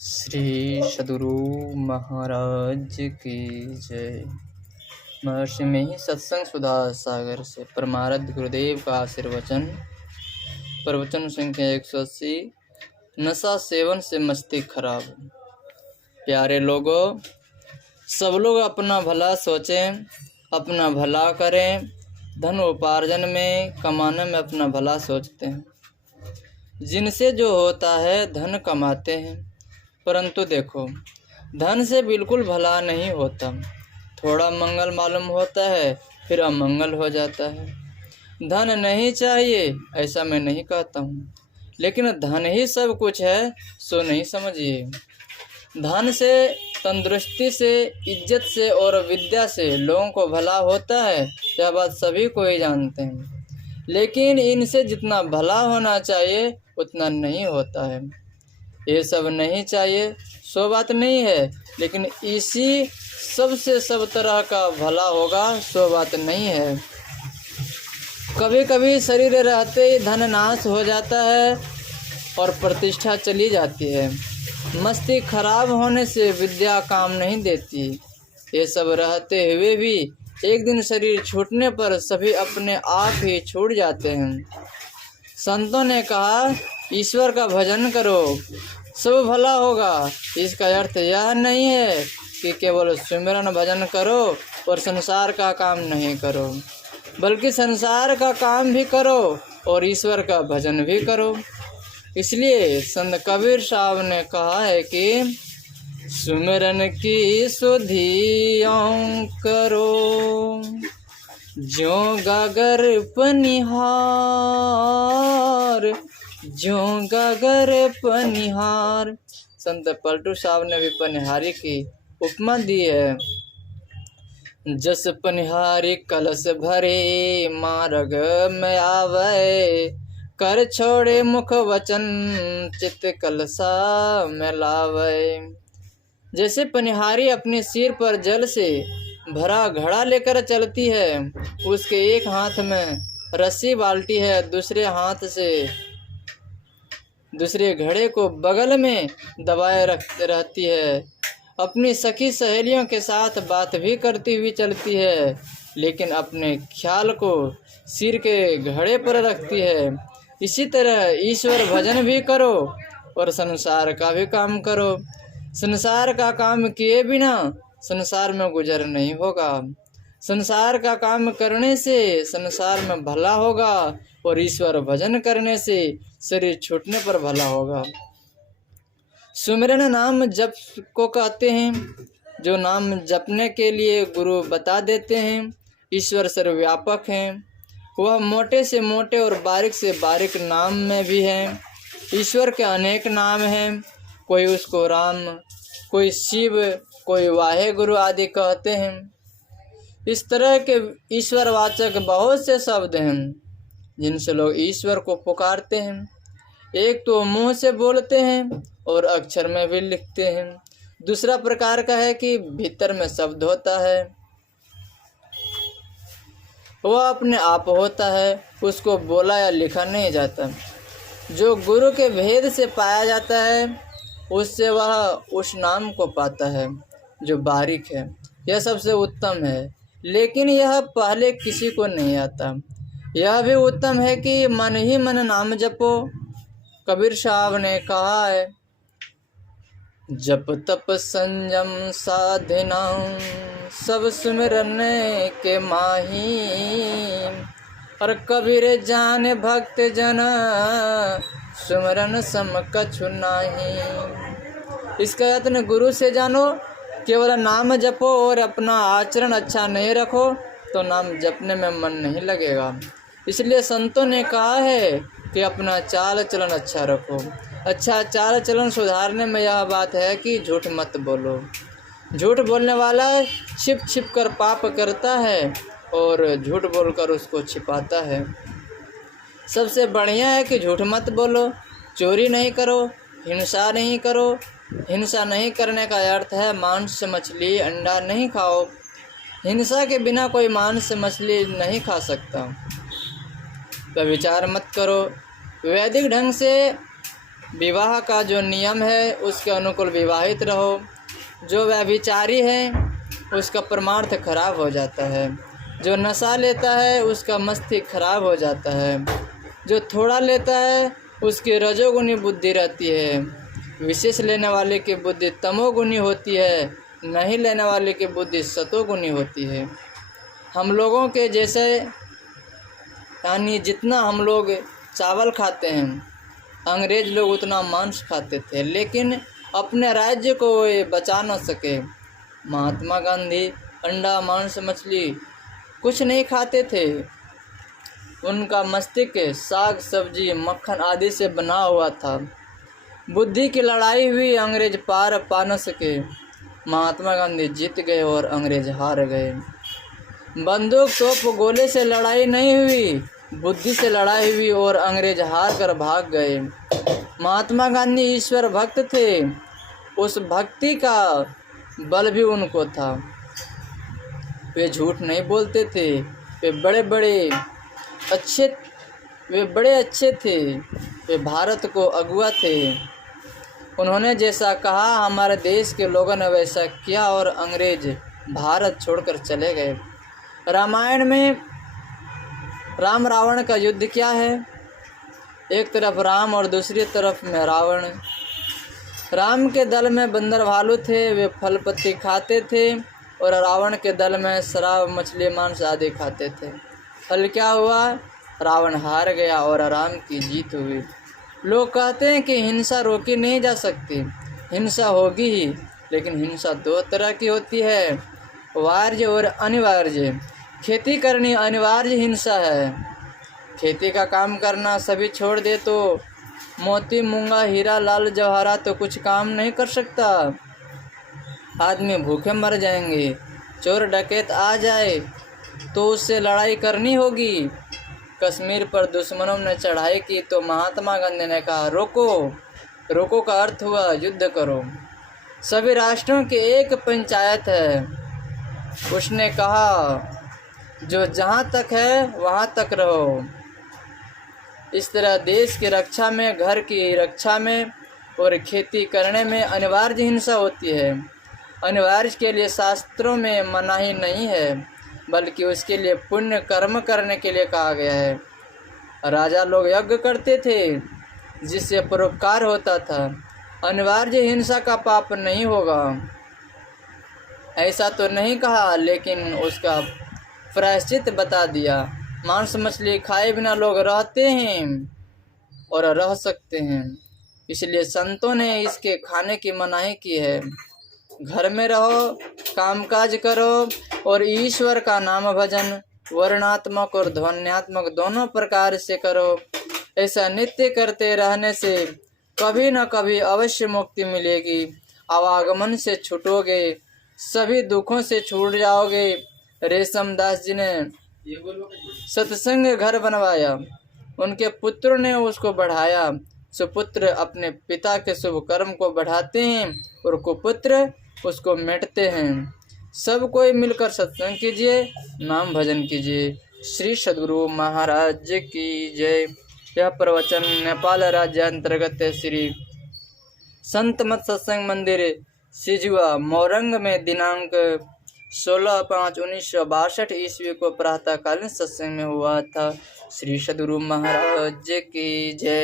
श्री सद्गुरु महाराज की जय। महर्षि में ही सत्संग सुधा सागर से परमाराध्य गुरुदेव का आशीर्वचन। प्रवचन संख्या 180। नशा सेवन से मस्ती खराब। प्यारे लोगों, सब लोग अपना भला सोचें, अपना भला करें। धन उपार्जन में, कमाने में अपना भला सोचते हैं। जिनसे जो होता है धन कमाते हैं, परंतु देखो धन से बिल्कुल भला नहीं होता। थोड़ा मंगल मालूम होता है, फिर अमंगल हो जाता है। धन नहीं चाहिए ऐसा मैं नहीं कहता हूँ, लेकिन धन ही सब कुछ है सो नहीं समझिए। धन से, तंदुरुस्ती से, इज्जत से और विद्या से लोगों को भला होता है, यह बात सभी को ही जानते हैं। लेकिन इनसे जितना भला होना चाहिए उतना नहीं होता है। ये सब नहीं चाहिए सो बात नहीं है, लेकिन इसी सबसे सब तरह का भला होगा सो बात नहीं है। कभी कभी शरीर रहते ही धन नाश हो जाता है और प्रतिष्ठा चली जाती है। मस्ती खराब होने से विद्या काम नहीं देती। ये सब रहते हुए भी एक दिन शरीर छूटने पर सभी अपने आप ही छूट जाते हैं। संतों ने कहा ईश्वर का भजन करो सब भला होगा। इसका अर्थ यह नहीं है कि केवल सुमिरन भजन करो और संसार का काम नहीं करो, बल्कि संसार का काम भी करो और ईश्वर का भजन भी करो। इसलिए संत कबीर साहब ने कहा है कि सुमिरन की सुधियों करो, ज्यों गागर पनिहार, ज्यों गागर पनिहार। संत पलटू साहब ने भी पनिहारी की उपमा दी है। जस पनिहारी कलश भरे मार्ग में आवे, कर छोड़े मुख वचन चित्त कलसा में लावे। जैसे पनिहारी अपने सिर पर जल से भरा घड़ा लेकर चलती है, उसके एक हाथ में रस्सी बाल्टी है, दूसरे हाथ से दूसरे घड़े को बगल में दबाए रखते रहती है। अपनी सखी सहेलियों के साथ बात भी करती हुई चलती है, लेकिन अपने ख्याल को सिर के घड़े पर रखती है। इसी तरह ईश्वर भजन भी करो और संसार का भी काम करो। संसार का काम किए बिना संसार में गुजर नहीं होगा। संसार का काम करने से संसार में भला होगा और ईश्वर भजन करने से शरीर छूटने पर भला होगा। सुमिरन नाम जप को कहते हैं, जो नाम जपने के लिए गुरु बता देते हैं। ईश्वर सर्वव्यापक हैं, वह मोटे से मोटे और बारीक से बारीक नाम में भी हैं। ईश्वर के अनेक नाम हैं, कोई उसको राम, कोई शिव, कोई वाहे गुरु आदि कहते हैं। इस तरह के ईश्वरवाचक बहुत से शब्द हैं जिनसे लोग ईश्वर को पुकारते हैं। एक तो मुंह से बोलते हैं और अक्षर में भी लिखते हैं। दूसरा प्रकार का है कि भीतर में शब्द होता है, वह अपने आप होता है, उसको बोला या लिखा नहीं जाता। जो गुरु के भेद से पाया जाता है उससे वह उस नाम को पाता है जो बारीक है। यह सबसे उत्तम है, लेकिन यह पहले किसी को नहीं आता। यह भी उत्तम है कि मन ही मन नाम जपो। कबीर साहब ने कहा है, जप तप संयम साधना सब सुमिरन के माही, और कबीर जान भक्त जन सुमिरन सम कछु नाही। इसका यत्न गुरु से जानो। केवल नाम जपो और अपना आचरण अच्छा नहीं रखो तो नाम जपने में मन नहीं लगेगा। इसलिए संतों ने कहा है कि अपना चाल चलन अच्छा रखो। अच्छा चाल चलन सुधारने में यह बात है कि झूठ मत बोलो। झूठ बोलने वाला छिप छिप कर पाप करता है और झूठ बोलकर उसको छिपाता है। सबसे बढ़िया है कि झूठ मत बोलो, चोरी नहीं करो, हिंसा नहीं करो। हिंसा नहीं करने का अर्थ है मांस मछली अंडा नहीं खाओ। हिंसा के बिना कोई मांस मछली नहीं खा सकता। व्यभिचार मत करो। वैदिक ढंग से विवाह का जो नियम है उसके अनुकूल विवाहित रहो। जो व्यभिचारी है उसका परमार्थ खराब हो जाता है। जो नशा लेता है उसका मस्तिष्क खराब हो जाता है। जो थोड़ा लेता है उसकी रजोगुनी बुद्धि रहती है। विशेष लेने वाले की बुद्धि तमोगुनी होती है, नहीं लेने वाले की बुद्धि सतोगुनी होती है। हम लोगों के जैसे यानी जितना हम लोग चावल खाते हैं, अंग्रेज लोग उतना मांस खाते थे, लेकिन अपने राज्य को ये बचा न सके। महात्मा गांधी अंडा, मांस, मछली कुछ नहीं खाते थे। उनका मस्तिष्क साग, सब्जी, मक्खन आदि से बना हुआ था। बुद्धि की लड़ाई हुई, अंग्रेज पार पा न सके। महात्मा गांधी जीत गए और अंग्रेज हार गए। बंदूक, तोप, गोले से लड़ाई नहीं हुई, बुद्धि से लड़ाई हुई और अंग्रेज हार कर भाग गए। महात्मा गांधी ईश्वर भक्त थे, उस भक्ति का बल भी उनको था। वे झूठ नहीं बोलते थे, वे बड़े अच्छे थे, वे भारत को अगुआ थे। उन्होंने जैसा कहा हमारे देश के लोगों ने वैसा किया और अंग्रेज भारत छोड़कर चले गए। रामायण में राम रावण का युद्ध क्या है? एक तरफ राम और दूसरी तरफ में रावण। राम के दल में बंदर भालू थे, वे फल पत्ती खाते थे, और रावण के दल में शराब, मछली, मांस आदि खाते थे। फल क्या हुआ? रावण हार गया और राम की जीत हुई। लोग कहते हैं कि हिंसा रोकी नहीं जा सकती, हिंसा होगी ही, लेकिन हिंसा दो तरह की होती है, वार्य और अनिवार्य। खेती करनी अनिवार्य हिंसा है। खेती का काम करना सभी छोड़ दे तो मोती, मूंगा, हीरा, लाल जवाहरात तो कुछ काम नहीं कर सकता। आदमी भूखे मर जाएंगे। चोर डकैत आ जाए तो उससे लड़ाई करनी होगी। कश्मीर पर दुश्मनों ने चढ़ाई की तो महात्मा गांधी ने कहा रोको। रोको का अर्थ हुआ युद्ध करो। सभी राष्ट्रों की एक पंचायत है। उसने कहा जो जहाँ तक है वहाँ तक रहो। इस तरह देश की रक्षा में, घर की रक्षा में और खेती करने में अनिवार्य हिंसा होती है। अनिवार्य के लिए शास्त्रों में मनाही नहीं है, बल्कि उसके लिए पुण्य कर्म करने के लिए कहा गया है। राजा लोग यज्ञ करते थे जिससे परोपकार होता था। अनिवार्य हिंसा का पाप नहीं होगा ऐसा तो नहीं कहा, लेकिन उसका प्रायश्चित बता दिया। मांस मछली खाए बिना लोग रहते हैं और रह सकते हैं, इसलिए संतों ने इसके खाने की मनाही की है। घर में रहो, कामकाज करो और ईश्वर का नाम भजन वर्णात्मक और ध्वन्यात्मक दोनों प्रकार से करो। ऐसा नित्य करते रहने से कभी न कभी अवश्य मुक्ति मिलेगी। आवागमन से छूटोगे, सभी दुखों से छूट जाओगे। रेशम दास जी ने सत्संग घर बनवाया, उनके पुत्रों ने उसको बढ़ाया। सुपुत्र अपने पिता के शुभ कर्म को बढ़ाते हैं और कुपुत्र उसको मिटते हैं। सब कोई मिलकर सत्संग कीजिए, नाम भजन कीजिए। श्री सद्गुरु महाराज की जय। यह प्रवचन नेपाल राज्य अंतर्गत श्री संत मत सत्संग मंदिर सिजुआ मोरंग में दिनांक 16/5/1962 ईस्वी को प्रातःकालीन सत्संग में हुआ था। श्री सद्गुरु महाराज की जय।